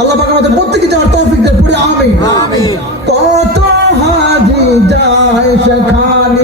আল্লাহ পাক আমাদের প্রত্যেককে যাওয়ার তৌফিক দেন, পড়ি আমিন। কত হাজি যায় সেখানে